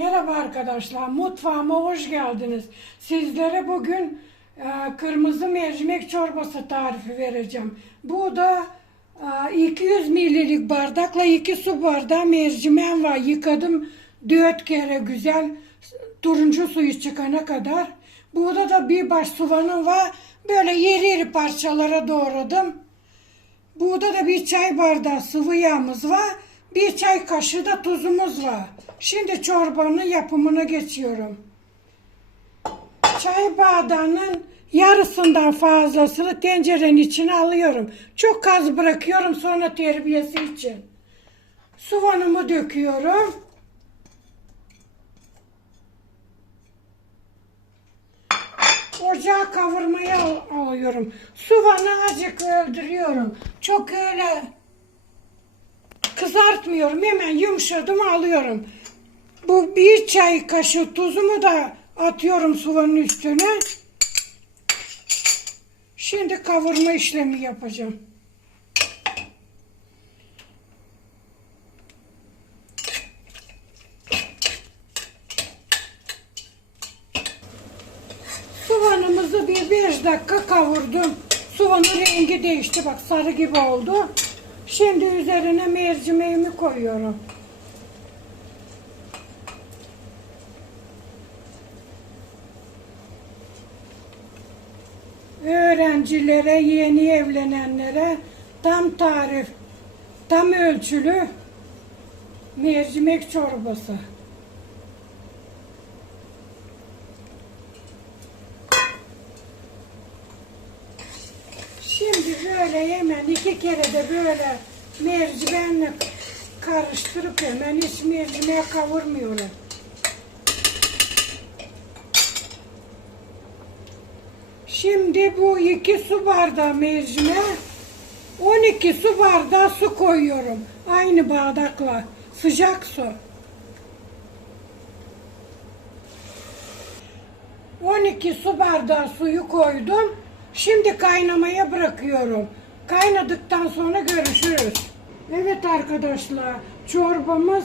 Merhaba arkadaşlar, mutfağıma hoş geldiniz. Sizlere bugün e, kırmızı mercimek çorbası tarifi vereceğim. Bu da e, 200 milililik bardakla 2 su bardağı mercimeğim var. Yıkadım 4 kere güzel turuncu suyu çıkana kadar. Burada da bir baş soğanım var. Böyle iri iri parçalara doğradım. Burada da bir çay bardağı sıvı yağımız var. Bir çay kaşığı da tuzumuz var. Şimdi çorbanın yapımına geçiyorum. Çay bardağının yarısından fazlasını tencerenin içine alıyorum. Çok az bırakıyorum sonra terbiyesi için. Soğanımı döküyorum. Ocağa kavurmaya al- alıyorum. Soğanı azıcık öldürüyorum. Çok öyle kızartmıyorum. Hemen yumuşadım alıyorum. Bu bir çay kaşığı tuzumu da atıyorum soğanın üstüne. Şimdi kavurma işlemi yapacağım. Soğanımızı bir 5 dakika kavurdum. Soğanın rengi değişti bak sarı gibi oldu. Şimdi üzerine mercimeğimi koyuyorum. Öğrencilere, yeni evlenenlere tam tarif, tam ölçülü mercimek çorbası. Şimdi böyle hemen iki kere de böyle mercimeğinle karıştırıp hemen hiç mercimeği kavurmuyorum. Şimdi bu iki su bardağı mercimeğe 12 su bardağı su koyuyorum. Aynı bardakla. Sıcak su. 12 su bardağı suyu koydum. Şimdi kaynamaya bırakıyorum. Kaynadıktan sonra görüşürüz. Evet arkadaşlar, çorbamız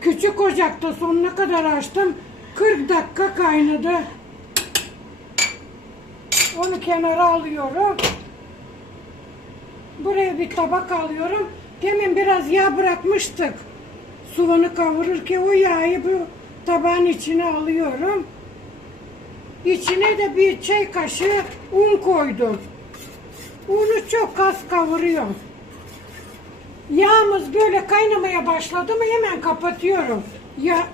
küçük ocakta sonuna kadar açtım. 40 dakika kaynadı. Onu kenara alıyorum. Buraya bir tabak alıyorum. Demin biraz yağ bırakmıştık. Soğanı kavururken o yağı bu tabağın içine alıyorum. İçine de bir çay kaşığı un koydum. Unu çok az kavuruyorum. Yağımız böyle kaynamaya başladı mı hemen kapatıyorum. Ya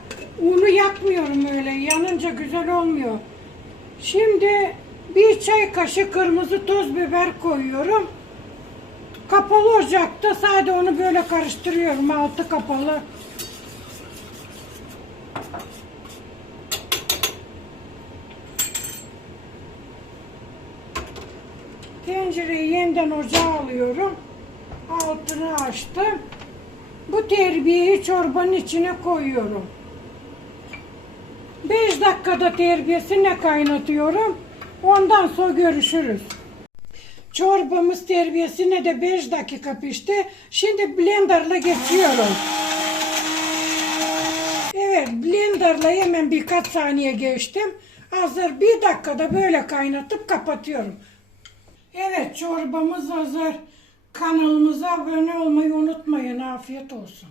unu yakmıyorum öyle. Yanınca güzel olmuyor. Şimdi bir çay kaşığı kırmızı toz biber koyuyorum. Kapalı ocakta sadece onu böyle karıştırıyorum. Altı kapalı. Tencereyi yeniden ocağa alıyorum. Altını açtım. Bu terbiyeyi çorbanın içine koyuyorum. 5 dakikada terbiyesine kaynatıyorum. Ondan sonra görüşürüz. Çorbamız terbiyesine de 5 dakika pişti. Şimdi blenderla geçiyorum. Evet blenderla hemen birkaç saniye geçtim. Hazır bir dakikada böyle kaynatıp kapatıyorum. Evet çorbamız hazır. Kanalımıza abone olmayı unutmayın. Afiyet olsun.